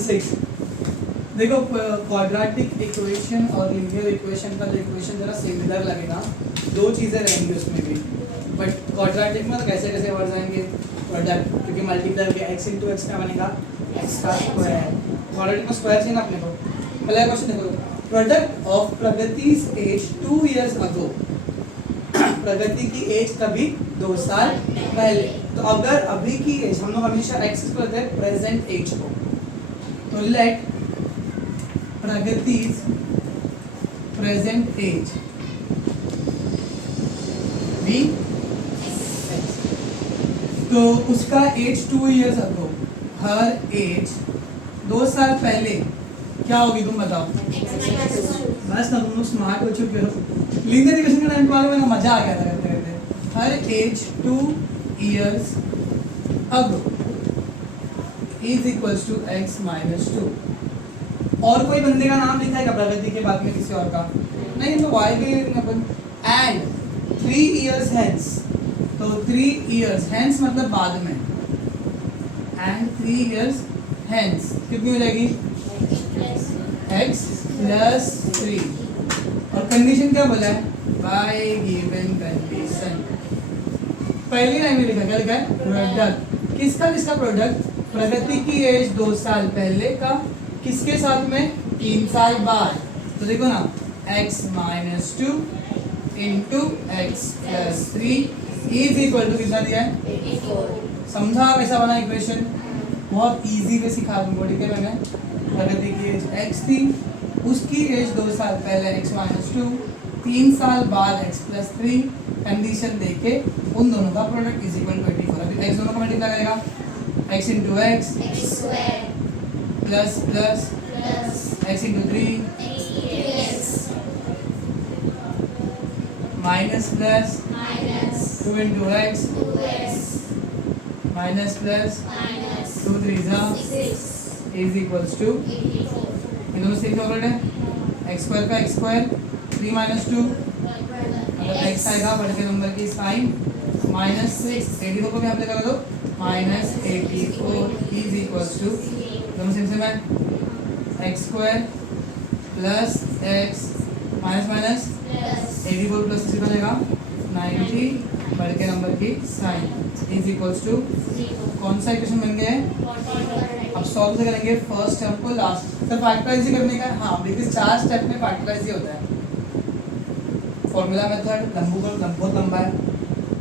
6। देखो quadratic equation और linear equation का जो इक्वेशन जरा सिमिलर लगेगा, दो चीज़ें रहेंगी उसमें भी, बट क्वाड्रेटिक में तो कैसे कैसे वर्ड आएंगे प्रोडक्ट, क्योंकि मल्टीप्लाई करके x इंटू एक्स क्या बनेगा x का स्क्वायर। क्वाड्रेटिक में स्क्वायर चाहिए ना अपने को। पहला क्वेश्चन देखो, product of Pragati's age 2 years ago। Pragati की एज कभी 2 साल पहले। तो अगर अभी की एज हम लोग हमेशा एक्स को लेते हैं प्रेजेंट एज को, तो लेट प्रगति's प्रेजेंट एज भी, तो उसका एज 2 years ago, हर एज 2 साल पहले क्या होगी तुम बताओ। बस ना तुम लोग स्मार्ट हो चुके हो। लीनियर इक्वेशन का टाइम मालूम है ना, मजा आ गया था करते करते। हर age 2 years ago is equals to x minus 2। और कोई बंदे का नाम लिखा है क्या प्रगति के बाद में किसी और का? नहीं, तो y के अपन एंड 3 years hence, तो 3 years hence मतलब बाद में, एंड 3 years hence कितनी हो जाएगी x प्लस 3। और कंडीशन क्या बोला है, बाय गिवन कंडीशन। पहली लाइन में लिखा क्या लिखा है, प्रोडक्ट। किसका किसका प्रोडक्ट, प्रगति की एज 2 साल पहले का, किसके साथ में 3 साल बाद। तो देखो ना, x minus 2 into x plus 3 is equal to कितना दिया है 84। समझा कैसा बना इक्वेशन, बहुत इजी वे सिखा दूंगा। ठीक है, मैंने प्रगति की एज x थी, उसकी एज 2 साल पहले x माइनस 2, 3 साल बाद x प्लस 3, कंडीशन देके उन दोनों का प्रोडक्ट इज इक्वल 24। अभी x दोनों का मल्टीप्लाई करेगा, x into x x square plus plus plus x into 3 x minus plus minus 2 into x 2x minus plus minus 2 3 6 is equals to, 84। ये दोनों सेम ऑलरेडी है, एक्स स्क्वायर का x square 3 minus 2 मतलब x आएगा, बढ़ के number की sign minus 6, 84 को भी आप लगा दो माइनस 84 इज इक्वल्स टू, दोनों सेम सेम है, x square plus x minus minus 84 plus कितना बनेगा 90, बढ़ के नंबर की साइन इज इक्वल्स टू, कौन सा इक्वेशन बन गया है। अब सॉल्व से करेंगे फर्स्ट स्टेप को लास्ट, सर फैक्टराइज ही करने का है। हाँ, देखिए 4 स्टेप में फैक्टराइज ही होता है। फॉर्मूला मेथड लंबूगढ़ बहुत लंबा है,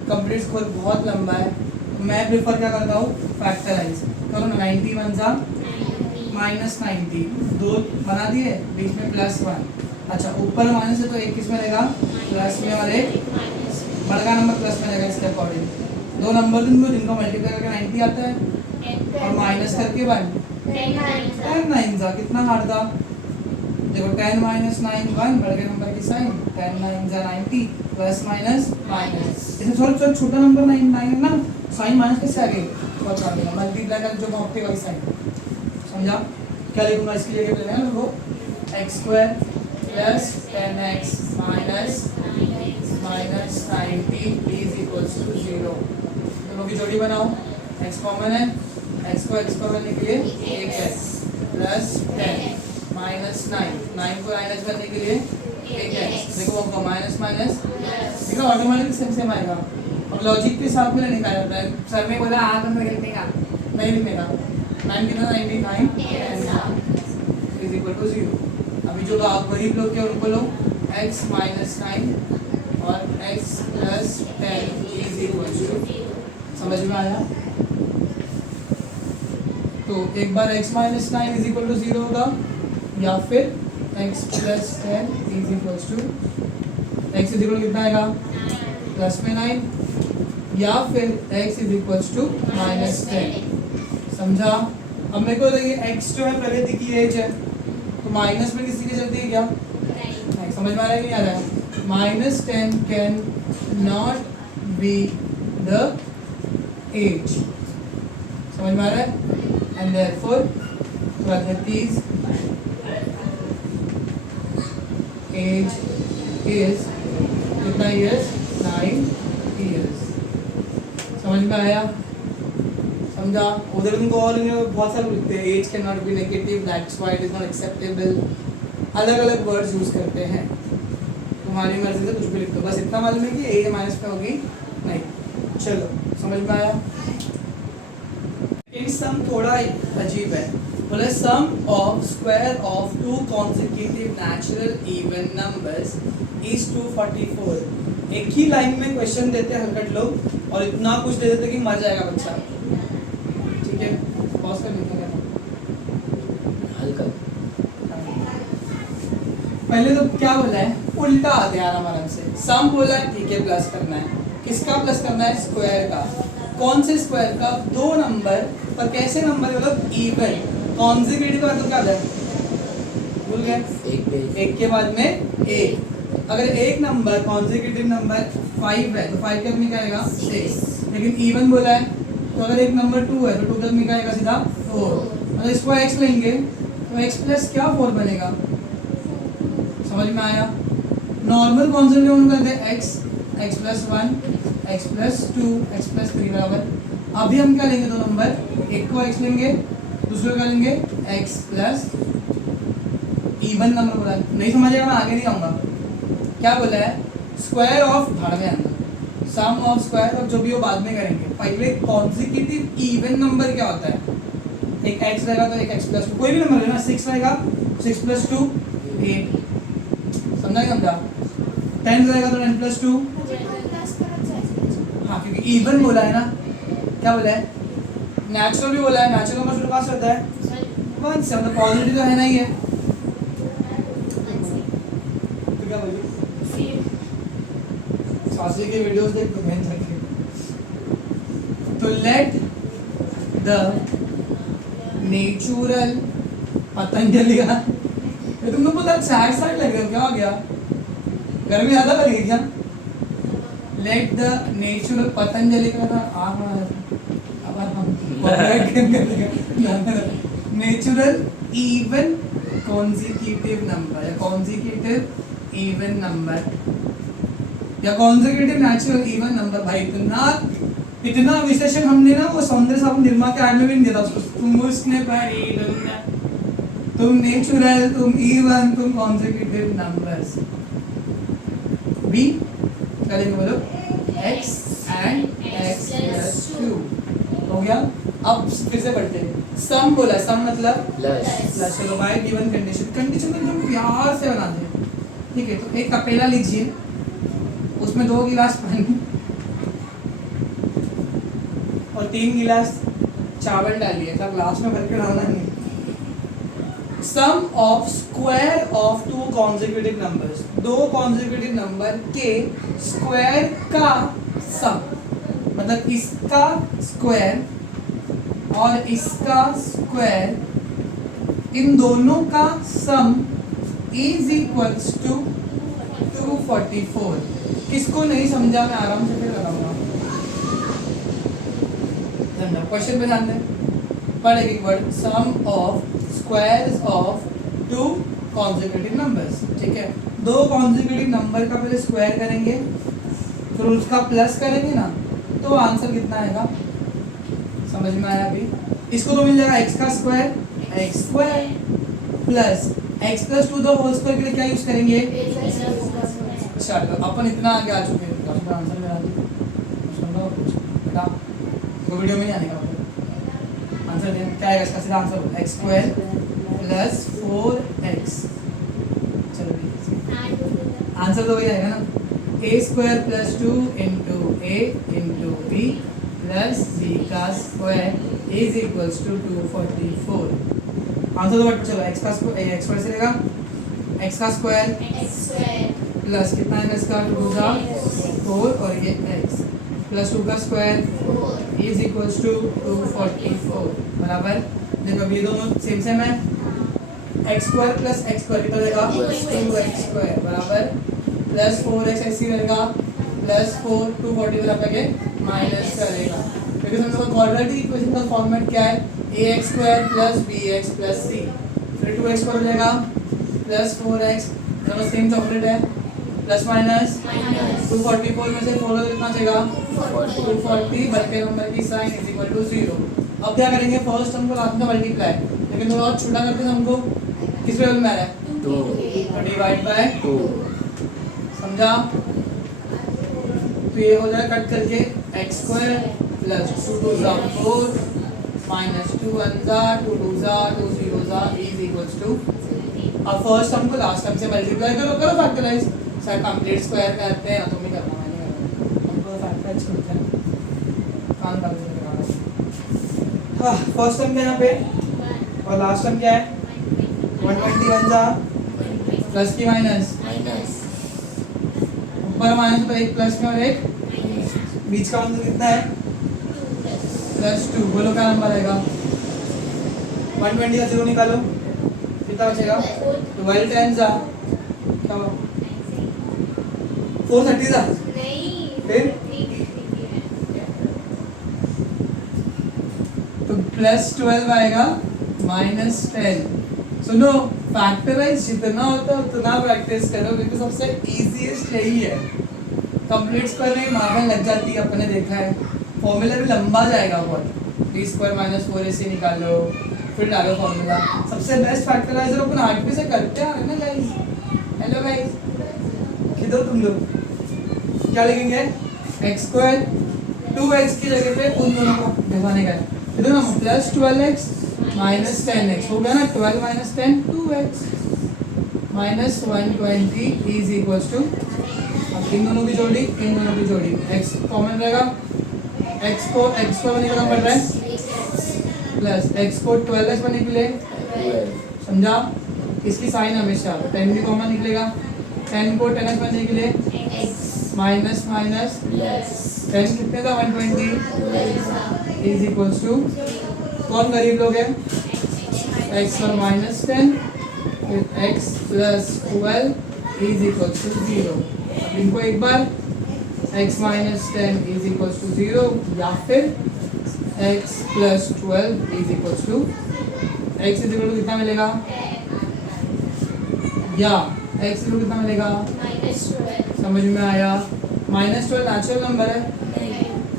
कंप्लीट स्कोर बहुत लंबा है, तो मैं प्रेफर क्या करता हूँ फैक्टराइज करो ना। 90 बन जा माइनस 90, 2 बना दिए, बीच में प्लस 1। अच्छा, ऊपर माइनस है तो एक किस में रहेगा प्लस में, और एक बड़का नंबर प्लस में रहेगा। इसके अकॉर्डिंग 2 नंबर जिनको मल्टीप्लाई करके 90 आता है और माइनस करके 1, 10 9 जा कितना हार्ड था। देखो 10 माइनस 9 1, बढ़ के नंबर की साइन 10 9 जा 90, प्लस माइनस माइनस। इसे थोड़ा छोटा नंबर 9 9 है ना, साइन माइनस कैसे आ गई, बहुत आ गया। मल्टीप्लाई कर जो भागते वाली साइन, समझा क्या लिखूंगा इसके लिए, क्या लेना है वो x square plus 10x minus minus 90 is equals to 0। दोनों की जोड़ी बनाओ, x कॉमन है, x को x कॉमन करने के लिए एक है, प्लस 10 माइनस 9 को माइनस करने के लिए एक है। देखो वो माइनस माइनस, देखो ऑटोमेटिक सेम सेम आएगा। और लॉजिक के साथ में निकाला जाता है। सर ने बोला आग में लिखने का नहीं, लिखने का 9 कितना 99 इज इक्वल टू 0। अभी जो गरीब लोग के उनको लो x माइनस 9 और x plus 10 is equal to, समझ में आया। तो एक बार x minus 9 is equal to 0 होगा, या फिर x plus 10 is equal to, x is equal कितना आएगा प्लस में 9, या फिर x is equal to minus 10। समझा। अब मेरे को देखिए x जो है प्रगति की एज है, तो माइनस में किसी की चलती है क्या, नहीं। समझ में आ रहा है कि नहीं आ रहा है। Minus 10 can not be the age, समझ में आ रहा है। एंड देयरफॉर प्रगति's एज इज कितना इयर्स 9 इयर्स। समझ में आया, समझा? उधर उनको और बहुत सारे लिखते हैं, age can not be negative, that's why it is not acceptable, अलग अलग वर्ड्स यूज करते हैं। तुम्हारी मर्जी से कुछ भी लिख दो, बस इतना मालूम है कि ए माइनस पे होगी नहीं। चलो समझ में आया? इन सम थोड़ा अजीब है, बोले sum of square of two consecutive natural even numbers is 244। एक ही लाइन में क्वेश्चन देते हैं हलकट लोग और इतना कुछ दे देते कि मर जाएगा बच्चा। ठीक है, पॉज कर लेते हैं। हलकट पहले तो क्या बोला है, उल्टा आते हैं आराम से। सम बोला है, ठीक है, प्लस करना है। किसका प्लस करना है? स्क्वायर का। कौन से स्क्वायर का? दो नंबर, पर कैसे नंबर? मतलब इवन। कॉन्जिक्यूटिव का मतलब क्या है? भूल गए? एक के बाद में एक। अगर एक नंबर कॉन्जिक्यूटिव नंबर 5 है तो 5 के बाद में क्या आएगा? 6। लेकिन इवन बोला है तो अगर एक नंबर 2 है तो 2 के बाद में क्या आएगा? सीधा 4। मतलब इसको x लेंगे तो x प्लस क्या 4 बनेगा? समझ में आया? नॉर्मल कॉन्सेप्ट में करते हैं x plus 1, x plus 2, x plus 3 बराबर। अभी हम क्या लेंगे? दो नंबर, एक को x लेंगे, दूसरे को क्या लेंगे? x प्लस इवन नंबर बोला है। नहीं समझेगा मैं आगे नहीं आऊँगा। क्या बोला है? स्क्वायर ऑफ भाड़ में आना, सम ऑफ स्क्वायर ऑफ जो भी वो बाद में करेंगे। पहले कॉन्जिक्यूटिव इवन नंबर क्या होता है? एक x रहेगा तो एक x प्लस 2, कोई भी नंबर लेना। 6 रहेगा, 6 प्लस 2 8। समझा क्या? समझा? 10 रहेगा तो 10 प्लस 2। हाँ, क्योंकि इवन बोला है ना। क्या बोला है? नेचुरल भी बोला है। नेचुरल नंबर शुरू कहाँ से होता है? 1 से। मतलब पॉजिटिव तो है ना ही है। तो क्या बोलिए? सासी के वीडियोस देख तो मेहनत रखिए। तो लेट द नेचुरल पतंजलि का ये तुम लोग को बहुत सैड सैड लग रहे हो, क्या हो गया? गर्मी ज़्यादा लग रही क्या? लेट द नेचुरल पतंजलि का था अब हम नेचुरल इवन कॉन्जिक्यूटिव नंबर या कॉन्जिक्यूटिव इवन नंबर या कॉन्जिक्यूटिव नेचुरल इवन नंबर। भाई इतना विशेषण हमने ना वो सौंदर्य साबुन निर्मा के ऐड में भी नहीं दिया था उसको। तुम उसने पढ़ी, तुम नेचुरल, तुम इवन, तुम कॉन्जिक्यूटिव नंबर्स भी करेंगे। बोलो x एंड x प्लस 2 हो गया। अब फिर से पढ़ते हैं। सम बोला, सम मतलब प्लस। चलो बाय गिवन कंडीशन, कंडीशन को एकदम प्यार से बना दे। ठीक है, तो एक कपेला लीजिए, उसमें 2 गिलास पानी और 3 गिलास चावल डालिए। सब ग्लास में भर के डालना नहीं। Sum of square of two consecutive numbers, दो कॉन्जिक्यूटिव नंबर के स्क्वायर का सम, मतलब इसका स्क्वायर और इसका स्क्वायर, इन दोनों का सम इज इक्वल्स टू 244। किसको नहीं समझा मैं आराम से फिर बताऊंगा। क्वेश्चन पे ध्यान दें। पढ़ एक word, sum of squares of two consecutive numbers. ठीक है, दो कॉन्जिक्यूटिव नंबर का पहले स्क्वायर करेंगे, फिर उसका प्लस करेंगे ना, तो आंसर कितना आएगा? समझ में आया? अभी इसको तो मिल जाएगा x का square, x square plus x plus 2 the whole square के लिए क्या यूज करेंगे? चलो अपन इतना आगे आ चुके हैं। तो आंसर में आ जाए सुनो कुछ बेटा, वो वीडियो में नहीं आने का आंसर दें। क्या आएगा इसका? सीधा आंसर होगा x स्क्वायर प्लस 4x। चलो आंसर तो वही आएगा ना, a square plus 2 into a into b plus c का square is equals to 244। Answer तो बट चलो x का स्क्वायर, x स्क्वायर से रहेगा x का स्क्वायर प्लस कितना है इसका 2 का 4 और ये x प्लस 2 का स्क्वायर इज इक्वल्स टू 244 बराबर। देखो ये दोनों सेम सेम है। x square plus x square कितना रहेगा? 2x स्क्वायर बराबर प्लस 4x ऐसे ही रहेगा प्लस 4 240 बराबर के माइनस करेगा। क्योंकि हम लोग क्वाड्रेटिक इक्वेशन का फॉर्मेट क्या है? ax square plus bx plus c, फिर 2x स्क्वायर हो जाएगा प्लस 4x, दोनों सेम चॉकलेट है, प्लस माइनस 244 में से 4 कितना जाएगा? 240 बल्कि नंबर की साइन इज इक्वल टू 0। अब क्या करेंगे, फर्स्ट टर्म को लास्ट में मल्टीप्लाई, लेकिन थोड़ा और छोटा करके हमको किस लेवल में आ रहा है, 2 तो डिवाइड बाय 2 समझा। तो ये हो जाए कट करके एक्स स्क्वायर प्लस 2 2 ज़ा 4 माइनस 2 1 ज़ा 2 2 ज़ा 2 0 ज़ा इज इक्वल्स टू। अब फर्स्ट टर्म को लास्ट टर्म से मल्टीप्लाई करो, करो फैक्टराइज। सर कंप्लीट स्क्वायर करते हैं, तुम ही करना, मैंने करना, हमको फैक्टराइज करते हैं, काम कर देंगे। हाँ, फर्स्ट टर्म क्या यहाँ पे और लास्ट टर्म क्या है, 121 ज़ा प्लस की माइनस, माइनस ऊपर माइनस पर एक प्लस में और एक बीच का मतलब कितना है, +2। बोलो क्या नंबर आएगा, 120 का 0 निकालो, कितना बचेगा, 12 10 ज़ा क्या हुआ, 430 ज़ा, फिर तो +12 आएगा -10। सुनो, फैक्टराइज जितना होता है उतना प्रैक्टिस करो, क्योंकि सबसे इजीएस्ट यही है। कंप्लीट स्क्वायर में मार्बल लग जाती है, अपने देखा है, फॉर्मूला भी लंबा जाएगा बहुत, b² - 4ac निकालो, फिर डालो फॉर्मूला। सबसे बेस्ट फैक्टराइजर अपन 8 से करते हैं ना गाइस। हेलो गाइस, किधर तुम लोग क्या लिखेंगे, x² 2x की जगह पे उन दोनों को घुमाने का है, इधर ना +12x - 10x हो गया ना, 12 - 10 2x -120 इज इक्वल्स टू। अब इन दोनों की जोड़ी, इन दोनों की जोड़ी, x कॉमन रहेगा, x को बने का पड़ रहा है प्लस x को 12x बने के लिए 12 समझा, इसकी साइन हमेशा 10 भी कॉमन निकलेगा, 10 को 10x बनने के लिए माइनस माइनस प्लस 10 कितने था 120 इज इक्वल्स टू। कौन गरीब लोग हैं, x और -10 फिर x + 12 इज इक्वल्स टू 0। अब इनको एक बार x - 10 इज इक्वल्स टू 0 या फिर x + 12 is equals to, x is equal to कितना मिलेगा, या x इज इक्वल टू कितना मिलेगा, समझ में आया। -12 नेचुरल नंबर है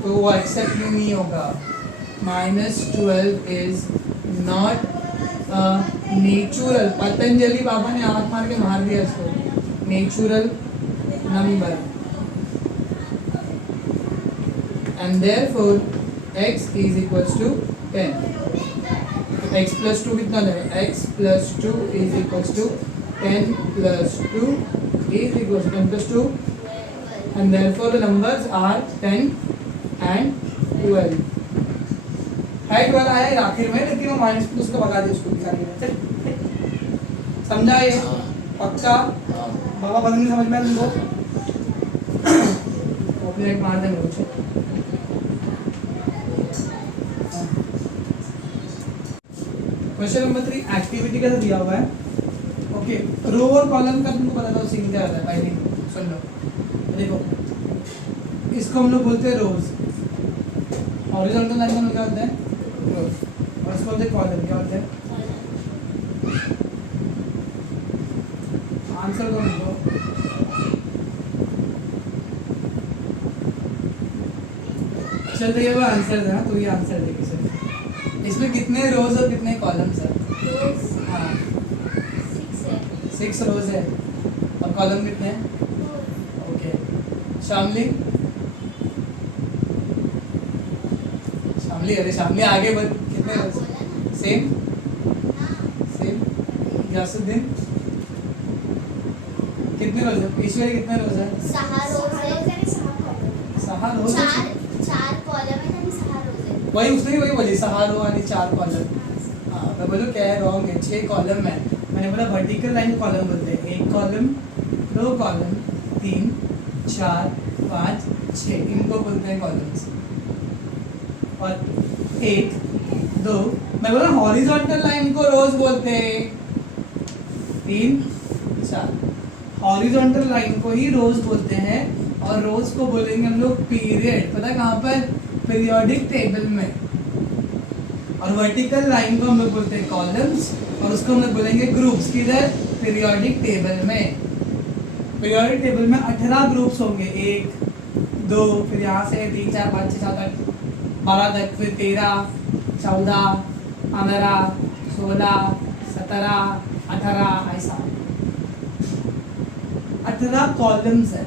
तो वो एक्सेप्ट नहीं होगा, -12 is not natural. Patanjali Baba ने आंख मार के मार दिया इसको, natural number, and therefore x is equals to 10। x + 2 कितना देगा, x + 2 is equals to 10 + 2 is equals to 10 + 2 and therefore the numbers are 10 and 12। है 12 आया है आखिर में, लेकिन वो माइनस प्लस को भगा दे उसको दिखाने में, समझा ये पक्का। बाबा बदल नहीं समझ में आया तुमको, अपने एक मार देंगे मुझे। क्वेश्चन नंबर 3 एक्टिविटी का दिया हुआ है। ओके, रो और कॉलम का तुमको पता था सीन क्या होता है, पहले सुन लो। देखो, इसको हम लोग बोलते हैं रोज, हॉरिजॉन्टल लाइन में क्या होता है, रोज, और इसको बोलते हैं कॉलम, क्या होता है, आंसर दो हमको। चल ये वो आंसर था, तो ये आंसर देखिए सर, इसमें कितने रोज और कितने कॉलम्स हैं, हाँ 6 रोज है, और कॉलम कितने हैं, शामली शामली, अरे शामली आगे बढ़, कितने रोज, सेम यासुद्दीन कितने रोज है, ईश्वरी कितने रोज है, 6 रोज है, 6 रोज, 4 कॉलम है आणि 6 रोज है। वही उसने वही बोली 6 रो आणि 4 कॉलम। हाँ मैं बोलूँ क्या है, रॉन्ग है, 6 कॉलम है, मैंने बोला वर्टिकल लाइन कॉलम बोलते हैं, 1 कॉलम 2 कॉलम 3 4 5 6 इनको बोलते हैं कॉलम्स, और 1 2 मैं बोला हॉरिजॉन्टल लाइन को रोज बोलते हैं, 3 4 हॉरिजॉन्टल लाइन को ही रोज बोलते हैं, और रोज को बोलेंगे हम लोग पीरियड, पता है कहाँ पर, पीरियोडिक टेबल में, और वर्टिकल लाइन को हम लोग बोलते हैं कॉलम्स, और उसको हम लोग बोलेंगे ग्रुप्स, किधर, पीरियोडिक टेबल में। पीरियोडिक टेबल में 18 ग्रुप्स होंगे, 1 2 फिर यहाँ से 3 4 5 6 7 8 12 तक, फिर 13 14, 15, 16, 17, 18 ऐसा 18 कॉलम्स है.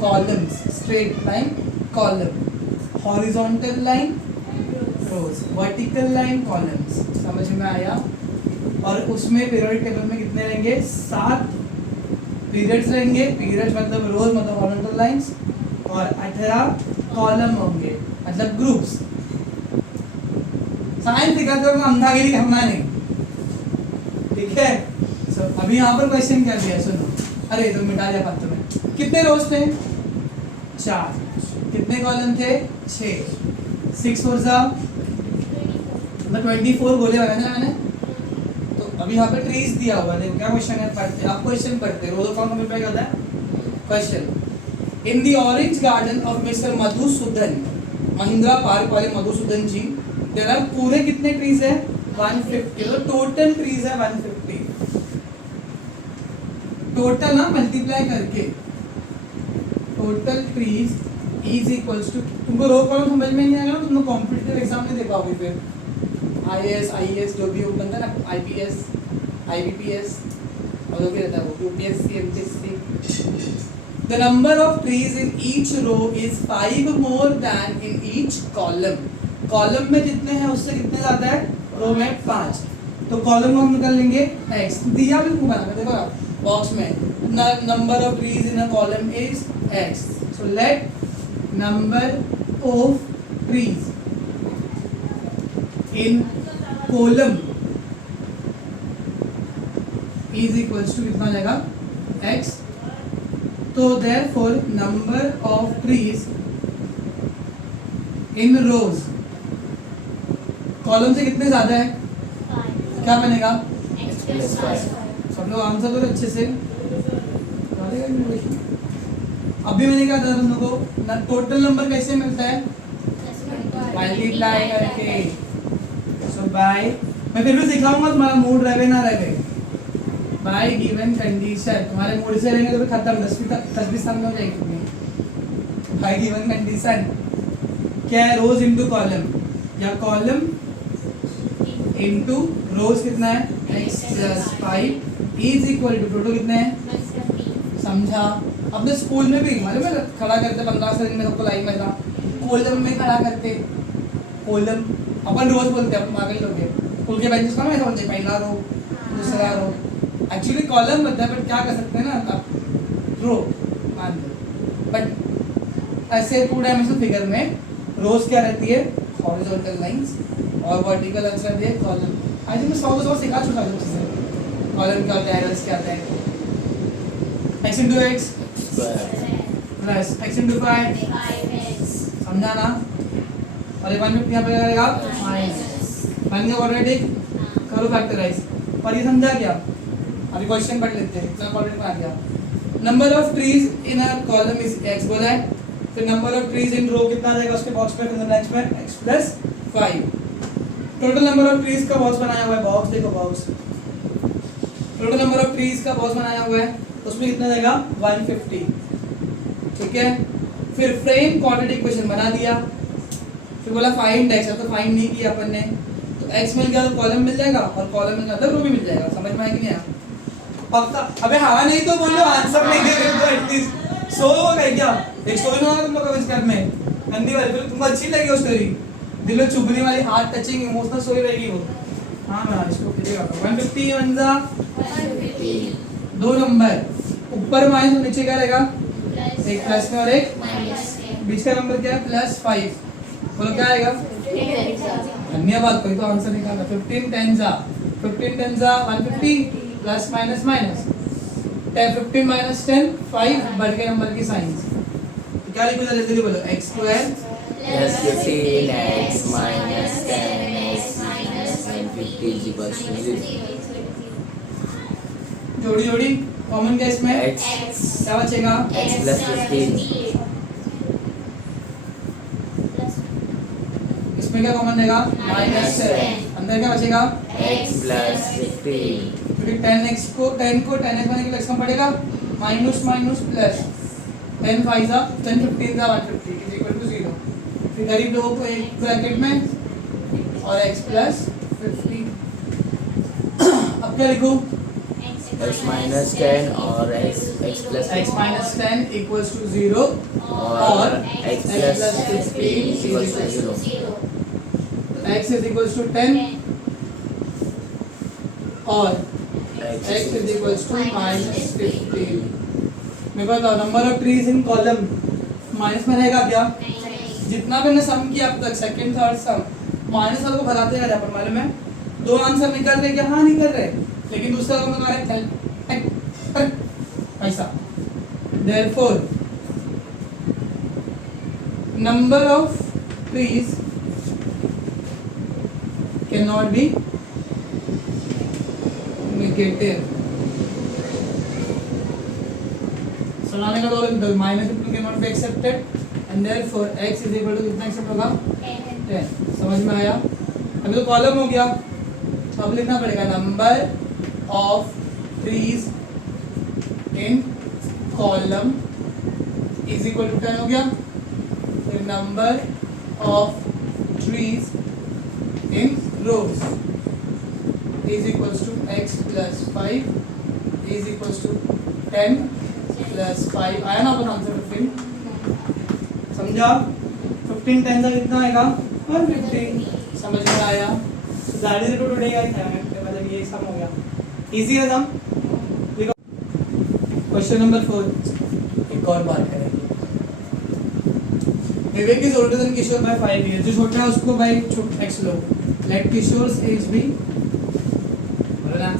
Columns straight line column, horizontal line rows, vertical line columns. समझ में आया? और उसमें पीरियोडिक टेबल में कितने रहेंगे? 7 पीरियड्स रहेंगे. पीरियड्स मतलब रोज मतलब हॉरिजॉन्टल लाइंस. और 18 कॉलम होंगे मतलब ग्रुप्स. साइंस सिखाते हो अंधागिरी करना नहीं, ठीक है? अभी यहाँ पर क्वेश्चन क्या दिया सुनो. अरे तो मिटा दिया फालतू में. कितने रोज थे? 4. कितने कॉलम थे? 6. 6 4 जा 24 गोले बनाए ना मैंने. तो अभी यहाँ पे ट्रीज दिया हुआ है. देखो क्या क्वेश्चन है, पढ़ते आप क्वेश्चन पढ़ते रोज कौन कंप्लीट क्या होता है question. In the orange garden of mister Madhusudan, Mahindra park वाले मधुसूदन जी, देयर आर पूरे कितने ट्रीज है? 150. तो टोटल ट्रीज है 150. टोटल ना मल्टीप्लाई करके total trees is equals to. तुमको रो कॉलम समझ में नहीं आएगा ना, तुम कॉम्पिटिटिव एग्जाम में दे पाओगे. फिर आईएएस आईएएस जो भी बनता है ना, आईपीएस आईबीपीएस और जो भी रहता है वो UPSC MPSC. The number of trees in each row is 5 more than in each column. Column में जितने हैं उससे कितने ज्यादा है? रो में 5. तो कॉलम को हम निकाल लेंगे x. दिया भी तुमको बनाना देखो आप बॉक्स में. Number of trees in a column is x. So let number of trees in column is equals to कितना आ जाएगा? x. तो therefore number of trees in rows column से कितने ज्यादा है? क्या बनेगा? सब लोग आंसर करो अच्छे से. अभी मैंने क्या था तुम लोगों को, टोटल नंबर कैसे मिलता है? मल्टीप्लाई करके. सो बाय, मैं फिर भी सिखाऊंगा तुम्हारा मूड रहे ना रहे. Bye given condition. तुम्हारे मूड से रहेंगे तो फिर खत्म. 10वीं स्थान में हो जाएगी तुम्हें. बाय गिवन कंडीशन क्या है? रोज इनटू कॉलम या कॉलम इनटू रोज कितना है? x + 5 is equal to total कितने हैं? समझा? अपने स्कूल में भी मालूम है खड़ा करते 15 से दिन में सबको लाइन में था. कॉलम में खड़ा करते. कॉलम अपन रोज बोलते हैं, अपन पागल लोग हैं. स्कूल के बेंचेस का ना ऐसा बोलते हैं, पहला रो दूसरा रो. एक्चुअली कॉलम बनता है बट क्या कर सकते हैं ना आप रो मान लो. बट ऐसे 2 डायमेंशनल फिगर में रोज क्या रहती है? Horizontal lines. और वर्टिकल आंसर दिए कॉलम. आई थिंक मैं 100 सिखा चुका हूँ चीज़ें. कॉलम क्या होता है, एरर्स क्या होता है. x into x plus x into 5 समझा ना. और 150 यहाँ पे रहेगा माइनस. बन गया क्वाड्रेटिक. करो फैक्टराइज. और ये समझा क्या? अभी क्वेश्चन पढ़ लेते हैं. इतना क्वाड्रेटिक में आ गया. Number of trees in a column is x बोला है. फिर नंबर ऑफ ट्रीज इन रो कितना आ जाएगा उसके बॉक्स में, फिर लाइंस में x + 5. Total number of trees का बॉक्स बनाया हुआ है. बॉक्स देखो box. Total number of trees का बॉक्स बनाया हुआ है. उसमें कितना जाएगा? 150. ठीक है. फिर फ्रेम क्वाड्रेटिक इक्वेशन बना दिया. फिर बोला फाइंड x. तो फाइंड नहीं किया अपन ने. तो x मिल गया तो कॉलम मिल जाएगा और कॉलम मिल गया तो रो भी मिल जाएगा. समझ में आया कि नहीं आया? पक्का? अबे हाँ नहीं तो बोलो, आंसर नहीं दे तो एटलीस्ट सो होगा क्या? एक स्टोरी ना तुम लोग कमेंट कर में गंदी वाली. फिर तुमको अच्छी लगी वो स्टोरी, दिल में चुभने वाली, हार्ट टचिंग इमोशनल स्टोरी रहेगी वो. हाँ मैं इसको खींचेगा. 150 1 2 नंबर ऊपर माइनस और नीचे क्या रहेगा? एक प्लस में और एक बीच का नंबर क्या है? +5. बोलो क्या आएगा? धन्यवाद. कोई तो आंसर निकाला. 15 10 150 प्लस माइनस माइनस 15 - 10 5 बढ़ के नंबर की साइंस. तो क्या लिखो जल्दी जल्दी बोलो. x² + 15x - 10x - 150 = 0. जोड़ी जोड़ी कॉमन क्या इसमें? x क्या बचेगा? x + 15. इसमें क्या कॉमन रहेगा? -10. अंदर क्या बचेगा? x + 15. क्योंकि 10x को 10 बनाने के लिए x कम पड़ेगा. माइनस माइनस प्लस 10 5 जा 10 15 जा 150 = 0. फिर गरीब लोगों को एक ब्रैकेट में और x प्लस 50। अब क्या लिखूं? x minus 10 और x plus x minus 10 equals to 0 और x plus 15 equals to 0. x is equals to 10 और x is equals to minus 15। मेरे को बताओ number of trees in column minus में रहेगा क्या? जितना भी हमने सम किया अब तक सेकंड थर्ड सम माइनस वाले को भगाते हैं पर मालूम है दो आंसर निकल रहे क्या? हाँ निकल रहे, लेकिन दूसरा वाला में ऐसा। Therefore number of trees cannot be negative। सलाने का तो minus cannot be accepted and therefore x is equal to कितना एक्सेप्ट होगा? 10। समझ में आया? अभी तो कॉलम हो गया, तो अब लिखना पड़ेगा number of trees in column is equal to 10 हो गया। फिर number of trees in rows is equal to x plus 5 is equal to 10 plus 5। आया ना अपन आंसर 15? समझा? 15 10 का कितना आएगा? 115। समझ में आया? That is to today guys, मतलब ये सम हो गया। इजी है सम। देखो क्वेश्चन नंबर 4 एक और बात करेंगे। Vivek is older than Kishore by 5 years. जो छोटा है उसको बाय x लो। लेट किशोर्स एज बी, बोलो ना,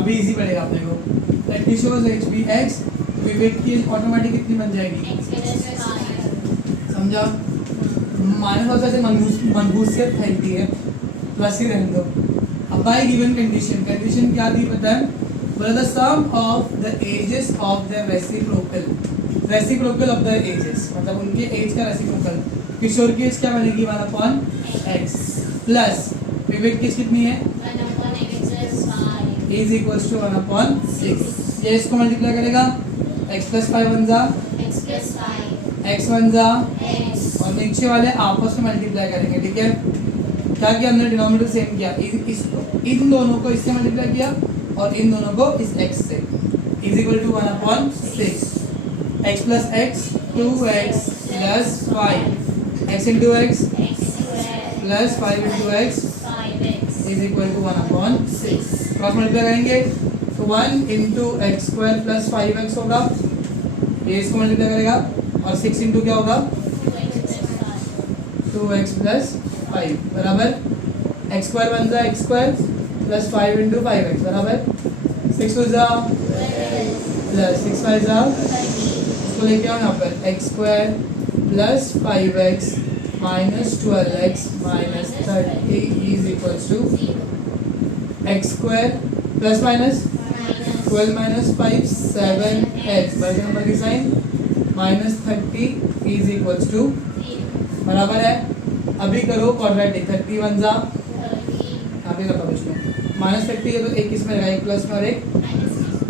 अभी इजी पड़ेगा अपने को। Let Kishore's age be x, Vivek की ऑटोमेटिक कितनी बन जाएगी? समझा? माइनस वाला से मनहूसियत फैलती है, प्लस ही रहने दो। अब बाय गिवन कंडीशन, कंडीशन क्या दी पता है? बोला the sum of the ages of the reciprocal of the ages, मतलब उनके एज का रेसिप्रोकल। किशोर की एज क्या बनेगी? 1/x प्लस विवेक की एज कितनी है? 1/5 इज इक्वल्स टू 1/6। ये इसको मल्टीप्लाई करेगा, x प्लस 5 बन जा x बन जा और नीचे वाले आपस में मल्टीप्लाई करेंगे। ठीक है? क्या किया हमने? डिनोमिनेटर सेम किया, इसको इन दोनों को इससे मल्टीप्लाई किया और इन दोनों को इस x से, is equal to 1/6। x plus x 2x plus 5 x into x plus 5 into x is equal to 1/6। Cross multiply करेंगे तो 1 into x square plus 5x होगा, ये इसको मल्टीप्लाई करेगा और 6 इंटू क्या होगा? 2x प्लस 5 बराबर एक्स स्क्वायर बन जाए x square plus 5 into 5x बराबर 6 टू जा प्लस 6 5 जा, इसको लेके आओ यहाँ पर x square plus 5x minus 12x minus 30 is equal to x square plus minus 12 minus 5 7x बड़े नंबर की sign minus 30 is equal to बराबर है। अभी करो क्वाड्रेटिक, 30 बन जा, यहाँ पे रखो इसमें माइनस 30 है तो एक इसमें रहेगा, एक प्लस में और एक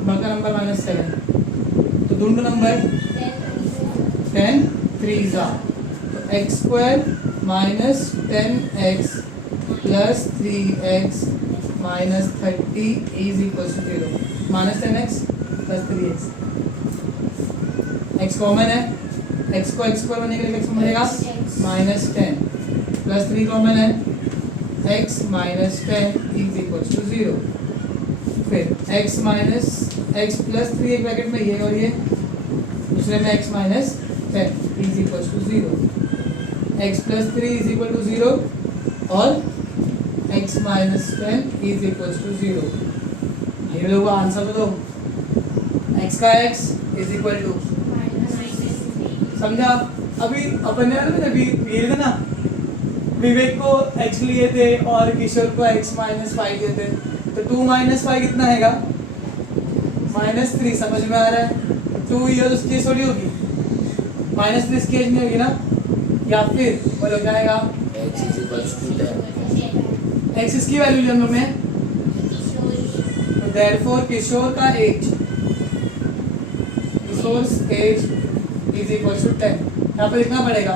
बड़का नंबर -7, तो दोनों नंबर 10 3 जा, तो x square minus 10x plus 3x minus 30 is equal to 0, minus 10x plus 3x। x common है, x को x स्क्वायर बनने के लिए x बनेगा माइनस 10 प्लस 3 कॉमन है, x minus 10 is equal to 0। फिर x माइनस x प्लस 3 एक bracket में ये और ये, दूसरे में x minus 10 is equal to 0, x plus 3 is equal to 0 और x minus 10 is equal to 0। ये लोग आंसर तो दो, x का x इज इक्वल टू, समझा? अभी अपन ने अभी ये था ना, विवेक को x लिए थे और किशोर को x माइनस 5 दिए थे, तो 2 माइनस 5 कितना आएगा? -3। समझ में आ रहा है? 2 ईयर उसकी एज थोड़ी होगी, -3 इसकी एज नहीं होगी ना, या फिर बोलो क्या आएगा? x is equals to 10. x इसकी वैल्यू ले हम लोग ने, तो देयरफॉर किशोर का age, Kishore age is equal to 10। यहाँ पे लिखना पड़ेगा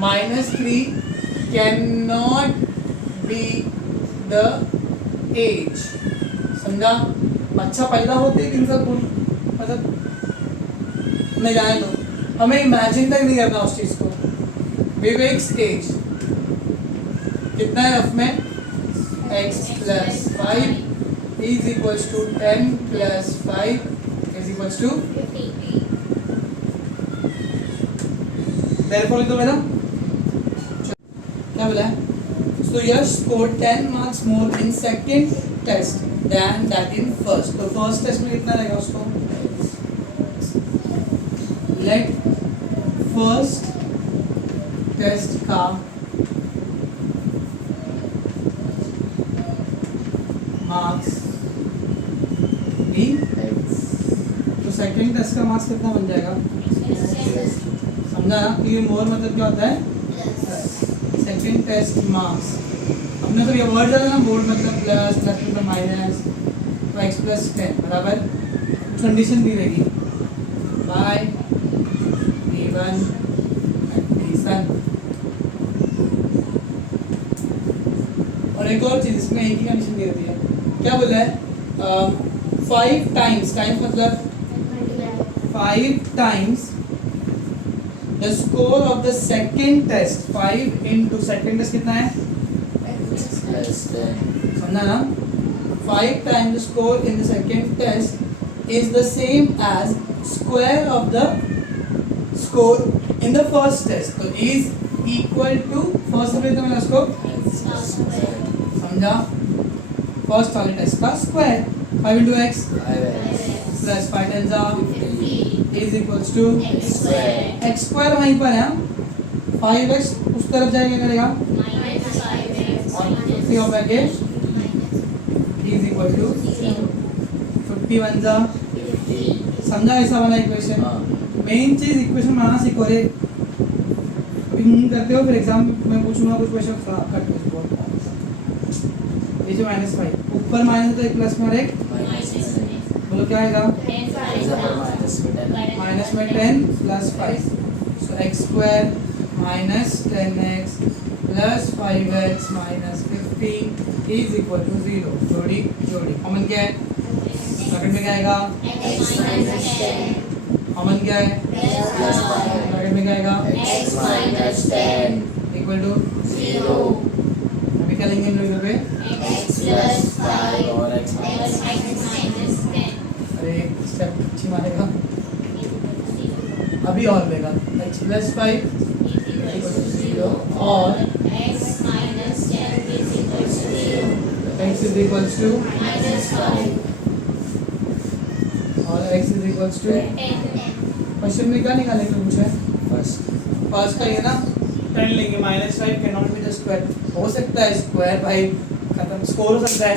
-3 can not be the age. समझा? अच्छा पैदा होते ही इंसान मतलब नहीं जाने दो, हमें इमेजिन तक नहीं करना उस चीज को। विवेक्स एज कितना है रफ में? x plus 5 is equals to 10 plus 5 is equals to 50. therefore लिख दो मेरा। क्या बोला है? So Yash scored 10 marks more in second test than that in first। तो first test में कितना रहेगा उसको? Let first test का मार्क्स भी, तो सेकंड टेस्ट का मार्क्स कितना बन जाएगा? समझा ना? ये मोर मतलब क्या होता है? Second test marks. हमने तो ये वर्ड डाला ना, बोर्ड मतलब प्लस, प्लस मतलब माइनस, तो x प्लस 10 बराबर कंडीशन दी रहेगी बाय b1 एडिशन। और एक और चीज इसमें एक ही कंडीशन दी रहती है। क्या बोला है? 5 टाइम्स, टाइम्स मतलब 5 times the score of the second test. 5 into second test कितना है? समझा ना? 5 times the score in the second test is the same as square of the score in the first test। तो is equal to first में तो मैंने उसको समझा, फर्स्ट वाले टेस्ट का square. 5 into x plus 5 times is equals to x square वहीं पर है। 5x उस तरफ जाएगा, क्या करेगा? और 50 over के is equal to 51 जा। समझा? ऐसा बना इक्वेशन। मेन चीज इक्वेशन बनाना सीखो रे। अभी करते हो, फिर एग्जाम में पूछूंगा कुछ क्वेश्चन खराब करके ये जो -5 ऊपर माइनस तो एक प्लस में और एक बोलो क्या आएगा? माइनस में 10 plus 5, so x square minus 10x plus 5x minus 50 is equal to 0। जोड़ी जोड़ी कॉमन क्या है? ब्रैकेट में क्या आएगा? कॉमन क्या है? ब्रैकेट में क्या आएगा? Equal to 0। अभी क्या लेंगे इन लोगों पे? अरे एक स्टेप अच्छी मारेगा, अभी और लेगा। x प्लस 5 और x इज इक्वल्स टू और x is equals to. Question में क्या निकालेंगे? पूछा है फर्स्ट का ये ना 10 लेंगे, -5 can not be the square. हो सकता है स्क्वायर भाई खत्म, स्कोर हो सकता है,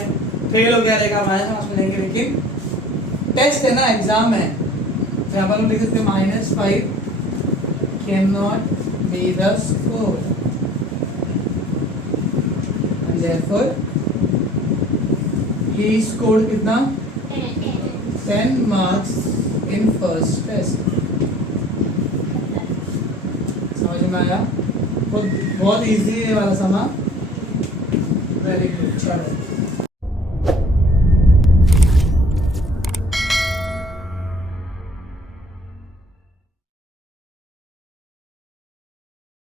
फेल हो गया रहेगा, माइनस में लेंगे, लेकिन टेस्ट है ना, एग्जाम है, तो यहाँ पर हम लिख सकते हैं -5 can not be the score and therefore he scored कितना? 10 मार्क्स इन फर्स्ट टेस्ट। समझ में आया? बहुत इजी है वाला समा। वेरी गुड, चलो।